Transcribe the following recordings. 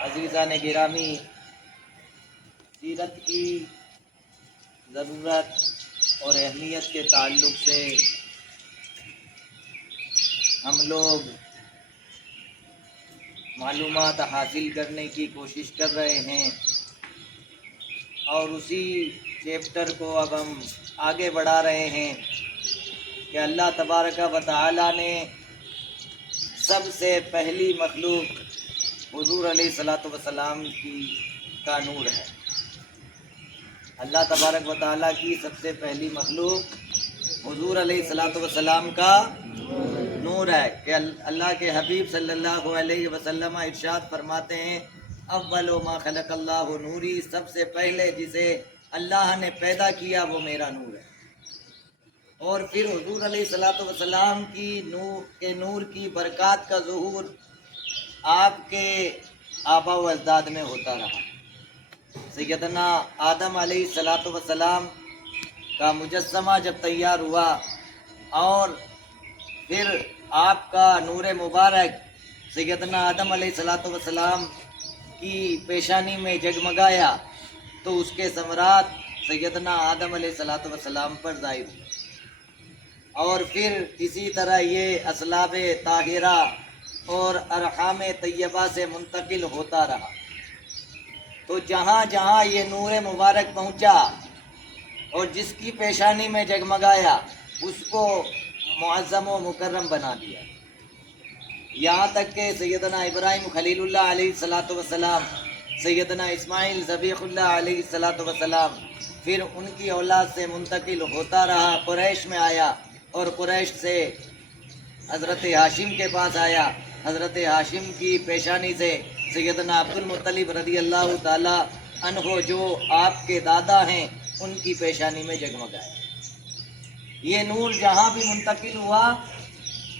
عزیزان گرامی، سیرت کی ضرورت اور اہمیت کے تعلق سے ہم لوگ معلومات حاصل کرنے کی کوشش کر رہے ہیں، اور اسی چیپٹر کو اب ہم آگے بڑھا رہے ہیں کہ اللہ تبارک و تعالی نے سب سے پہلی مخلوق حضور علیہ الصلاۃ والسلام کا نور ہے۔ اللہ تبارک و تعالیٰ کی سب سے پہلی مخلوق حضور علیہ الصلاۃ والسلام کا نور ہے کہ اللہ کے حبیب صلی اللہ علیہ وسلم ارشاد فرماتے ہیں، اول ما خلق اللہ نوری، سب سے پہلے جسے اللہ نے پیدا کیا وہ میرا نور ہے۔ اور پھر حضور علیہ الصلاۃ والسلام کی نور کی برکات کا ظہور آپ کے آبا و اجداد میں ہوتا رہا۔ سیدنا آدم علیہ الصلاۃ والسلام کا مجسمہ جب تیار ہوا اور پھر آپ کا نور مبارک سیدنا آدم علیہ الصلاۃ والسلام کی پیشانی میں جگمگایا تو اس کے ثمرات سیدنا آدم علیہ الصلاۃ والسلام پر ظاہر ہوئے، اور پھر اسی طرح یہ اصلاب طاہرہ اور ارحام طیبہ سے منتقل ہوتا رہا۔ تو جہاں جہاں یہ نور مبارک پہنچا اور جس کی پیشانی میں جگمگایا اس کو معظم و مکرم بنا دیا، یہاں تک کہ سیدنا ابراہیم خلیل اللہ علیہ الصلاۃ والسلام، سیدنا اسماعیل ذبیح اللہ علیہ الصلاۃ والسلام پھر ان کی اولاد سے منتقل ہوتا رہا، قریش میں آیا اور قریش سے حضرت ہاشم کے پاس آیا، حضرت ہاشم کی پیشانی سے سیدنا عبد المطلب رضی اللہ تعالی عنہ جو آپ کے دادا ہیں ان کی پیشانی میں جگمگایا۔ یہ نور جہاں بھی منتقل ہوا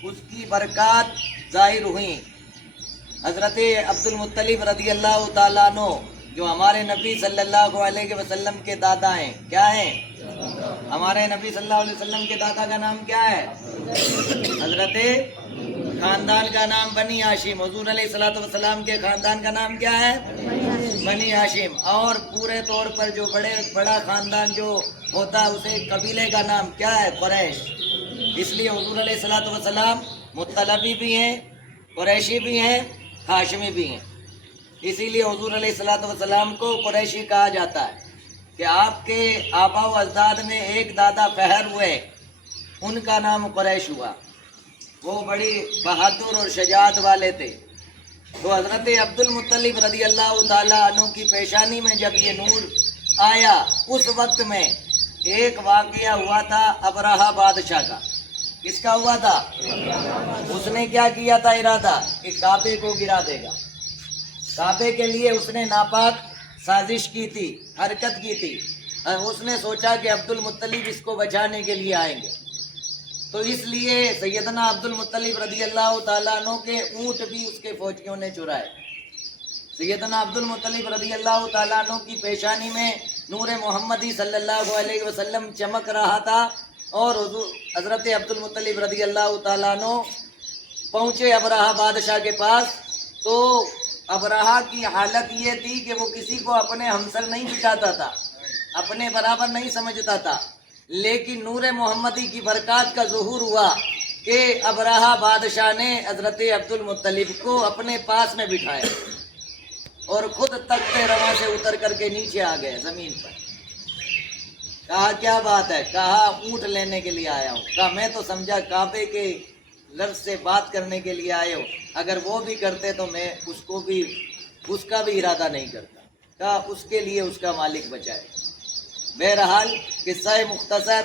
اس کی برکات ظاہر ہوئیں۔ حضرت عبد المطلب رضی اللہ تعالیٰ عنہ جو ہمارے نبی صلی اللہ علیہ وسلم کے دادا ہیں، کیا ہیں؟ ہمارے نبی صلی اللہ علیہ وسلم کے دادا کا نام کیا ہے؟ حضرت خاندان کا نام بنی ہاشم۔ حضور علیہ الصلاۃ والسلام کے خاندان کا نام کیا ہے؟ بنی ہاشم۔ اور پورے طور پر جو بڑا خاندان جو ہوتا ہے اسے قبیلے کا نام کیا ہے؟ قریش۔ اس لیے حضور علیہ الصلاۃ والسلام مطلبی بھی ہیں، قریشی بھی ہیں، ہاشمی بھی ہیں۔ اسی لیے حضور علیہ الصلاۃ والسلام کو قریشی کہا جاتا ہے کہ آپ کے آبا و اجداد میں ایک دادا پہر ہوئے، ان کا نام قریش ہوا، وہ بڑی بہادر اور شجاعت والے تھے۔ تو حضرت عبد المطلب رضی اللہ تعالیٰ عنہ کی پیشانی میں جب یہ نور آیا اس وقت میں ایک واقعہ ہوا تھا ابرہہ بادشاہ کا۔ کس کا ہوا تھا؟ اس نے کیا کیا تھا ارادہ کہ کعبے کو گرا دے گا۔ کعبے کے لیے اس نے ناپاک سازش کی تھی، حرکت کی تھی، اور اس نے سوچا کہ عبد المطلب اس کو بچانے کے لیے آئیں گے، تو اس لیے سیدنا عبد المطلب رضی اللہ تعالیٰ عنہ کے اونٹ بھی اس کے فوجیوں نے چرائے۔ سیدنا عبد المطلب رضی اللہ تعالیٰ عنہ کی پیشانی میں نور محمدی صلی اللہ علیہ وسلم چمک رہا تھا، اور حضرت عبد المطلب رضی اللہ تعالیٰ عنہ پہنچے ابرہہ بادشاہ کے پاس۔ تو ابرہہ کی حالت یہ تھی کہ وہ کسی کو اپنے ہمسر نہیں بچاتا تھا، اپنے برابر نہیں سمجھتا تھا، لیکن نور محمدی کی برکات کا ظہور ہوا کہ ابرہہ بادشاہ نے حضرت عبد المطلب کو اپنے پاس میں بٹھایا اور خود تخت رواں سے اتر کر کے نیچے آ گئے زمین پر۔ کہا کیا بات ہے؟ کہا اونٹ لینے کے لیے آیا ہوں۔ کہا میں تو سمجھا کعبے کے لفظ سے بات کرنے کے لیے آئے ہو، اگر وہ بھی کرتے تو میں اس کا بھی ارادہ نہیں کرتا۔ کہا اس کے لیے اس کا مالک بچائے۔ بہرحال قصہ مختصر،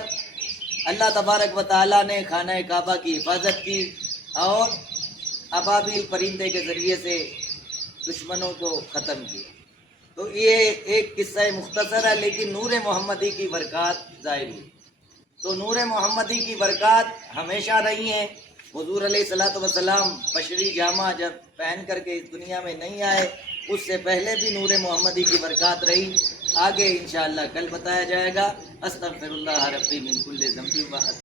اللہ تبارک و تعالیٰ نے خانہ کعبہ کی حفاظت کی اور ابابیل پرندے کے ذریعے سے دشمنوں کو ختم کیا۔ تو یہ ایک قصہ مختصر ہے، لیکن نور محمدی کی برکات ظاہر ہوئی۔ تو نور محمدی کی برکات ہمیشہ رہی ہیں۔ حضور علیہ الصلاۃ والسلام بشری جامہ جب پہن کر کے اس دنیا میں نہیں آئے اس سے پہلے بھی نور محمدی کی برکات رہی، آگے انشاءاللہ کل بتایا جائے گا۔ استغفر اللہ ربی من کل ذنب و